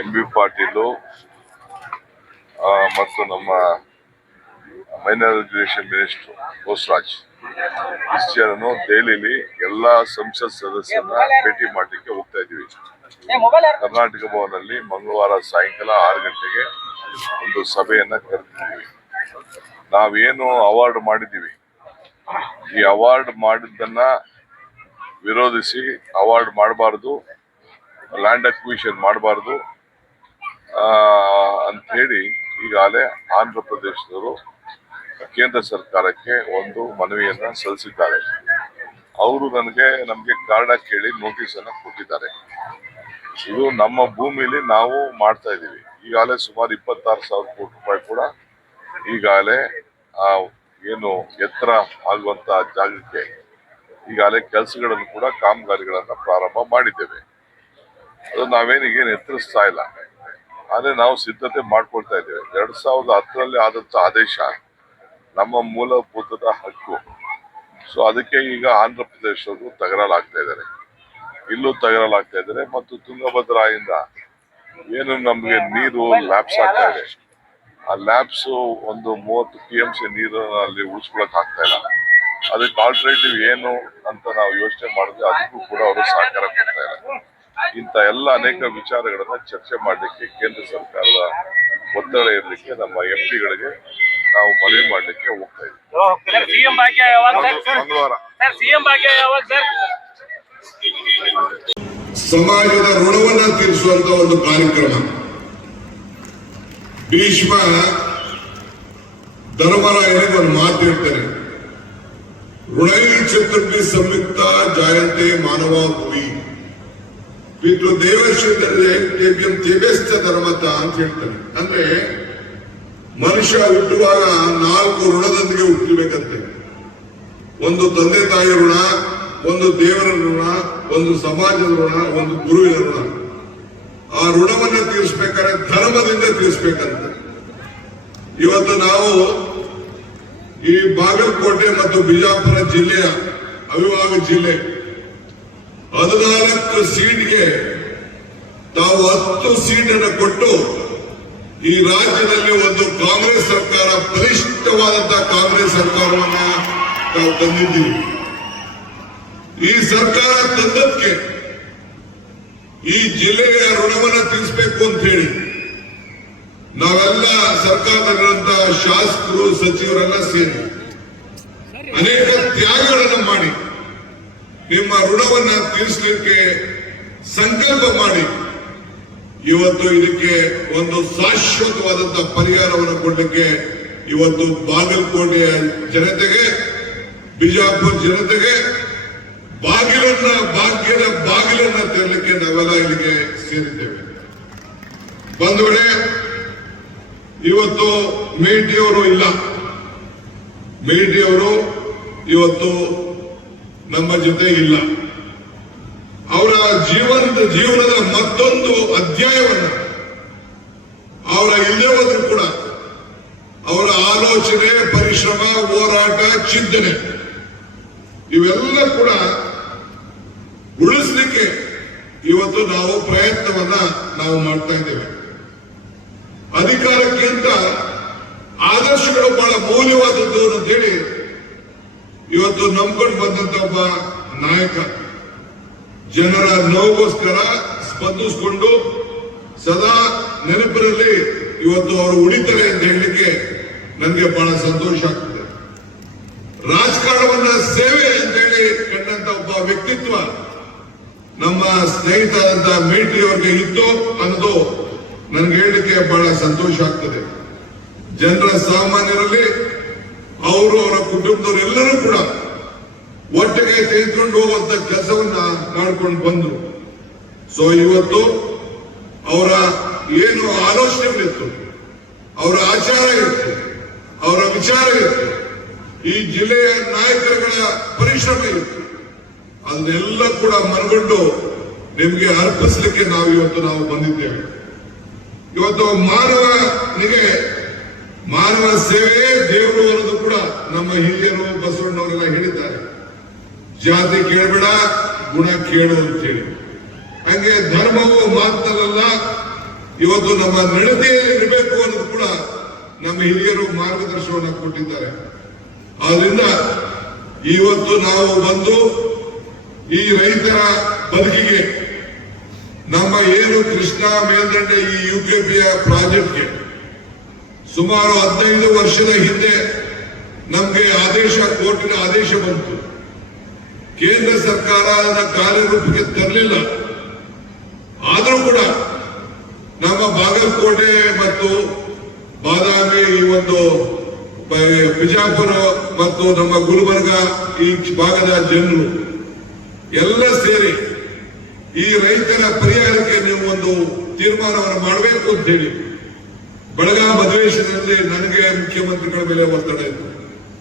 M B Patil ಮತ್ತು ನಮ್ಮ ಮೈನಾರಿಟೇಷನ್ minister Bosaraj ಇಷ್ಟನ್ನು ದೆಹಲಿಯಲ್ಲಿ ಎಲ್ಲಾ ಸಂಸತ್ ಸದಸ್ಯರನ್ನ ಭೇಟಿ ಮಾಡಲಿಕ್ಕೆ ಹೋಗ್ತಾ ಇದೀವಿ. ಕರ್ನಾಟಕ ಭವನಲ್ಲಿ ಮಂಗಳವಾರ ಸಾಯಂಕಾಲ 6 ಗಂಟೆಗೆ ಒಂದು ಸಭೆಯನ್ನ ಕರೆದಿದ್ದೀವಿ. ನಾವೇನು ಅವಾರ್ಡ್ ಮಾಡಿದ್ದೀವಿ, ಈ ಅವಾರ್ಡ್ ಮಾಡಿದ್ದನ್ನ ವಿರೋಧಿಸಿ ಅವಾರ್ಡ್ ಮಾಡಬಾರ್ದು, ಲ್ಯಾಂಡ್ ಅಕ್ವಿಷನ್ ಮಾಡಬಾರ್ದು ಅಂತ ಹೇಳಿ ಈಗಾಗಲೇ ಆಂಧ್ರ ಪ್ರದೇಶದವರು ಕೇಂದ್ರ ಸರ್ಕಾರಕ್ಕೆ ಒಂದು ಮನವಿಯನ್ನ ಸಲ್ಲಿಸಿದ್ದಾರೆ. ಅವರು ನಮಗೆ ಕಾರಣ ಕೇಳಿ ನೋಟಿಸ್ ಅನ್ನ ಕೊಟ್ಟಿದ್ದಾರೆ. ಇದು ನಮ್ಮ ಭೂಮಿಯಲ್ಲಿ ನಾವು ಮಾಡ್ತಾ ಇದ್ದೀವಿ. ಈಗಾಗಲೇ ಸುಮಾರು 26,000 ಕೋಟಿ ರೂಪಾಯಿ ಕೂಡ ಈಗಾಗಲೇ ಏನು ಎತ್ತರ ಆಗುವಂತಹ ಜಾಗಕ್ಕೆ ಈಗಾಗಲೇ ಕೆಲಸಗಳನ್ನು ಕೂಡ ಕಾಮಗಾರಿಗಳನ್ನ ಪ್ರಾರಂಭ ಮಾಡಿದ್ದೇವೆ. ಅದು ನಾವೇನಿಗೇನು ಎತ್ತರಿಸ್ತಾ ಇಲ್ಲ, ಆದ್ರೆ ನಾವು ಸಿದ್ಧತೆ ಮಾಡ್ಕೊಳ್ತಾ ಇದ್ದೇವೆ. 2010ರಲ್ಲಿ ಆದಂತ ಆದೇಶ ನಮ್ಮ ಮೂಲಭೂತದ ಹಕ್ಕು. ಸೊ ಅದಕ್ಕೆ ಈಗ ಆಂಧ್ರ ಪ್ರದೇಶದವರು ತಗರಲಾಗ್ತಾ ಇದ್ದಾರೆ, ಇಲ್ಲೂ ತಗರಲಾಗ್ತಾ ಇದ್ದಾರೆ. ಮತ್ತು ತುಂಗಭದ್ರಾಯಿಂದ ಏನು ನಮ್ಗೆ ನೀರು ಲ್ಯಾಬ್ಸ್ ಆಗ್ತಾ ಇದೆ, ಆ ಲ್ಯಾಬ್ಸ್ ಒಂದು 30 TMC ನೀರನ್ನು ಅಲ್ಲಿ ಉಳಿಸ್ಕೊಳಕ್ ಆಗ್ತಾ ಇಲ್ಲ. ಅದಕ್ಕೆ ಆಲ್ಟರ್ನೇಟಿವ್ ಏನು ಅಂತ ನಾವು ಯೋಚನೆ ಮಾಡಿದ್ರೆ ಅದಕ್ಕೂ ಕೂಡ ಅವರು ಸಹಕಾರ ಕೊಡ್ತಾ ಇಲ್ಲ. ಇಂಥ ಎಲ್ಲ ಅನೇಕ ವಿಚಾರಗಳನ್ನ ಚರ್ಚೆ ಮಾಡಲಿಕ್ಕೆ ಕೇಂದ್ರ ಸರ್ಕಾರದ ಒತ್ತಡ ಇರಲಿಕ್ಕೆ ನಮ್ಮ MP ಗಳಿಗೆ ನಾವು ಮನವಿ ಮಾಡಲಿಕ್ಕೆ ಹೋಗ್ತಾ ಇದ್ದೀವಿ. ಮಂಗಳವಾರ ಸಮಾಜದ ಋಣವನ್ನ ತೀರಿಸುವಂತ ಒಂದು ಕಾರ್ಯಕ್ರಮ. ಭೀಷ್ಮ ಧರ್ಮರಾಯನಿಗೆ ಒಂದು ಮಾತು ಹೇಳ್ತಾರೆ, ಋಣೈ ಚತುರ್ಭಿ ಸಂಯುಕ್ತ ಜಾಯಂತೆ ಮಾನವ ಭುವಿ ಪಿತೃ ದೇವಶ್ಚ ಧರ್ಮತ ಅಂತ ಹೇಳ್ತಾರೆ. ಅಂದ್ರೆ ಮನುಷ್ಯ ಹುಟ್ಟುವಾಗ 4 ಋಣದೊಂದಿಗೆ ಹುಟ್ಟಬೇಕಂತೆ. ಒಂದು ತಂದೆ ತಾಯಿ ಋಣ, ಒಂದು ದೇವರ ಋಣ, ಒಂದು ಸಮಾಜದ ಋಣ, ಒಂದು ಗುರುವಿನ ಋಣ. ಆ ಋಣವನ್ನು ತೀರಿಸಬೇಕಾದ್ರೆ ಧರ್ಮದಿಂದ ತೀರಿಸಬೇಕಂತ. ಇವತ್ತು ನಾವು ಈ ಬಾಗಲಕೋಟೆ ಮತ್ತು ಬಿಜಾಪುರ ಜಿಲ್ಲೆಯ ಅವಿಭಾಗ ಜಿಲ್ಲೆ 14 ಸೀಟ್ಗೆ ತಾವು 10 ಸೀಟನ್ನು ಕೊಟ್ಟು ಈ ರಾಜ್ಯದಲ್ಲಿ ಒಂದು ಕಾಂಗ್ರೆಸ್ ಸರ್ಕಾರ, ಬಲಿಷ್ಠವಾದಂತಹ ಕಾಂಗ್ರೆಸ್ ಸರ್ಕಾರವನ್ನ ನಾವು ತಂದಿದ್ದೀವಿ. ಈ ಸರ್ಕಾರ ತಂದಕ್ಕೆ ಈ ಜಿಲ್ಲೆಗೆ ಋಣವನ್ನು ತೀರಿಸಬೇಕು ಅಂತ ಹೇಳಿ ನಾವೆಲ್ಲ ಸರ್ಕಾರದಲ್ಲಿರುವಂತಹ ಶಾಸಕರು, ಸಚಿವರೆಲ್ಲ ಸೇರಿ ಅನೇಕ ತ್ಯಾಗಗಳನ್ನು ಮಾಡಿ ನಿಮ್ಮ ಋಣವನ್ನ ತೀರಿಸಲಿಕ್ಕೆ ಸಂಕಲ್ಪ ಮಾಡಿ ಇವತ್ತು ಇದಕ್ಕೆ ಒಂದು ಶಾಶ್ವತವಾದಂತಹ ಪರಿಹಾರವನ್ನು ಕೊಡಲಿಕ್ಕೆ ಇವತ್ತು ಬಾಗಲಕೋಟೆಯ ಜನತೆಗೆ, ಬಿಜಾಪುರ ಜನತೆಗೆ ಭಾಗ್ಯದ ಬಾಗಿಲನ್ನ ತೆರಲಿಕ್ಕೆ ನಾವೆಲ್ಲ ಇಲ್ಲಿಗೆ ಸೇರಿದ್ದೇವೆ. ಬಂಧುಗಳೇ, ಇವತ್ತು ಮೇಟಿಯವರು ಇಲ್ಲ. ಮೇಟಿಯವರು ಇವತ್ತು ನಮ್ಮ ಜೊತೆ ಇಲ್ಲ. ಅವರ ಜೀವನದ ಮತ್ತೊಂದು ಅಧ್ಯಾಯವನ್ನು ಅವರ ಇಲ್ಲೇ ಹೋದ್ರು ಕೂಡ ಅವರ ಆಲೋಚನೆ, ಪರಿಶ್ರಮ, ಹೋರಾಟ, ಚಿಂತನೆ ಇವೆಲ್ಲ ಕೂಡ ಉಳಿಸ್ಲಿಕ್ಕೆ ಇವತ್ತು ನಾವು ಪ್ರಯತ್ನವನ್ನ ನಾವು ಮಾಡ್ತಾ ಇದ್ದೇವೆ. ಅಧಿಕಾರಕ್ಕಿಂತ ಆದರ್ಶಗಳು ಬಹಳ ಮೌಲ್ಯವಾದದ್ದು ಅಂತೇಳಿ ಇವತ್ತು ನಂಬ್ಕೊಂಡು ಬಂದಂತ ಒಬ್ಬ ನಾಯಕ, ಜನರ ನೋವಿಗೋಸ್ಕರ ಸ್ಪಂದಿಸಿಕೊಂಡು ಸದಾ ನೆನಪಿನಲ್ಲಿ ಇವತ್ತು ಅವರು ಉಳಿತಾರೆ ಅಂತ ಹೇಳಲಿಕ್ಕೆ ನನಗೆ ಬಹಳ ಸಂತೋಷ ಆಗ್ತದೆ. ರಾಜಕಾರಣವನ್ನ ಸೇವೆ ಅಂತ ಹೇಳಿ ಕಂಡಂತ ಒಬ್ಬ ವ್ಯಕ್ತಿತ್ವ ನಮ್ಮ ಸ್ನೇಹಿತರಾದಂತಹ ಮೇಟಿ ಅವರಿಗೆ ಇತ್ತು ಅನ್ನೋದು ನನಗೆ ಹೇಳಲಿಕ್ಕೆ ಬಹಳ ಸಂತೋಷ ಆಗ್ತದೆ. ಜನರ ಸಾಮಾನ್ಯರಲ್ಲಿ ಅವರು, ಅವರ ಕುಟುಂಬದವರು ಎಲ್ಲರೂ ಕೂಡ ಒಟ್ಟಿಗೆ ತೆಗೆದುಕೊಂಡು ಹೋಗುವಂತ ಕೆಲಸವನ್ನ ಮಾಡ್ಕೊಂಡು ಬಂದ್ರು. ಸೊ ಇವತ್ತು ಅವರ ಏನು ಆಲೋಚನೆಗಳಿತ್ತು, ಅವರ ಆಚಾರ ಇತ್ತು, ಅವರ ವಿಚಾರ ಇತ್ತು, ಈ ಜಿಲ್ಲೆಯ ನಾಯಕರುಗಳ ಪರಿಶ್ರಮ ಇತ್ತು, ಅದನ್ನೆಲ್ಲ ಕೂಡ ಮನಗೊಂಡು ನಿಮಗೆ ಅರ್ಪಿಸಲಿಕ್ಕೆ ನಾವು ಬಂದಿದ್ದೇವೆ. ಇವತ್ತು ಮಾನವ ಸೇವೆಯೇ ದೇವರು ಅನ್ನೋದು ಕೂಡ ನಮ್ಮ ಹಿರಿಯರು, ಬಸವಣ್ಣವರೆಲ್ಲ ಹೇಳಿದ್ದಾರೆ. ಜಾತಿ ಕೇಳಬೇಡ, ಗುಣ ಕೇಳು ಅಂತ ಹೇಳಿ. ಹಂಗೆ ಧರ್ಮವು ಮಾತ್ರಲ್ಲ, ಇವತ್ತು ನಮ್ಮ ನಡತೆಯಲ್ಲಿ ಇರಬೇಕು ಅನ್ನೋದು ಕೂಡ ನಮ್ಮ ಹಿರಿಯರು ಮಾರ್ಗದರ್ಶನವನ್ನು ಕೊಟ್ಟಿದ್ದಾರೆ. ಆದ್ರಿಂದ ಇವತ್ತು ನಾವು ಬಂದು ಈ ರೈತರ ಬದುಕಿಗೆ ನಮ್ಮ ಏನು ಕೃಷ್ಣಾ ಮೇಲ್ದಂಡೆ ಈ ಯುಕೆಪಿಯ ಪ್ರಾಜೆಕ್ಟ್ಗೆ ಸುಮಾರು 15 ವರ್ಷದ ಹಿಂದೆ ನಮಗೆ ಕೋರ್ಟಿನ ಆದೇಶ ಬಂತು. ಕೇಂದ್ರ ಸರ್ಕಾರ ಅದನ್ನ ಕಾರ್ಯರೂಪಕ್ಕೆ ತರಲಿಲ್ಲ. ಆದರೂ ಕೂಡ ನಮ್ಮ ಬಾಗಲಕೋಟೆ ಮತ್ತು ಬಾದಾಮಿ, ಈ ಒಂದು ಬಿಜಾಪುರ ಮತ್ತು ನಮ್ಮ ಗುಲ್ಬರ್ಗ ಈ ಭಾಗದ ಜನರು ಎಲ್ಲ ಸೇರಿ ಈ ರೈತರ ಪರಿಹಾರಕ್ಕೆ ನೀವು ಒಂದು ತೀರ್ಮಾನವನ್ನು ಮಾಡಬೇಕು ಅಂತ ಹೇಳಿ ಬೆಳಗಾವಿ ಅಧಿವೇಶನದಲ್ಲಿ ನನಗೆ ಮುಖ್ಯಮಂತ್ರಿಗಳ ಮೇಲೆ ಒತ್ತಡ ಇತ್ತು.